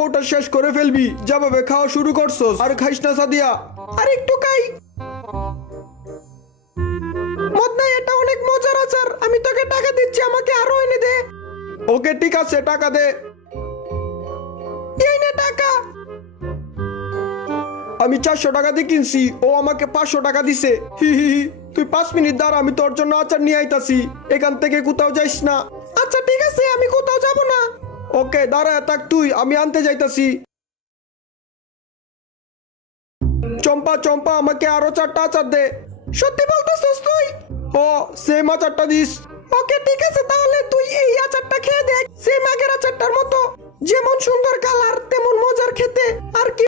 কোটা শেষ করে ফেলবি, যেভাবে খাওয়া শুরু করছস আর খাইস না সাদিয়া। আর একটু খাই। মদনা, এটা অনেক মজার আচার, আমি তোকে টাকা দিচ্ছি, আমাকে আরো এনে দে। ওকে ঠিক আছে, টাকা দে। এই নে টাকা। আমি 400 টাকা দিয়ে কিনছি, ও আমাকে 500 টাকা দিছে। হি হি হি। তুই 5 মিনিট দাঁড়া, আমি তোর জন্য আচার নিয়ে আইতাছি। এখান থেকে কোথাও যাইস না। আচ্ছা ঠিক আছে, আমি কোথাও যাব না। ওকে দাঁড়ায় থাক তুই, আমি আনতে যাইতাছি। চম্পা চম্পা, আমাকে আরো 4টা আচার দে। সত্যি বলতেছিস তুই? ও, সেম আচারটা দিস। ওকে ঠিক আছে, তাহলে তুই এই আচারটা খেয়ে দেখ, সেম আগের আচারটার মতো, যেমন সুন্দর কালার তেমন মজার খেতে। আর কি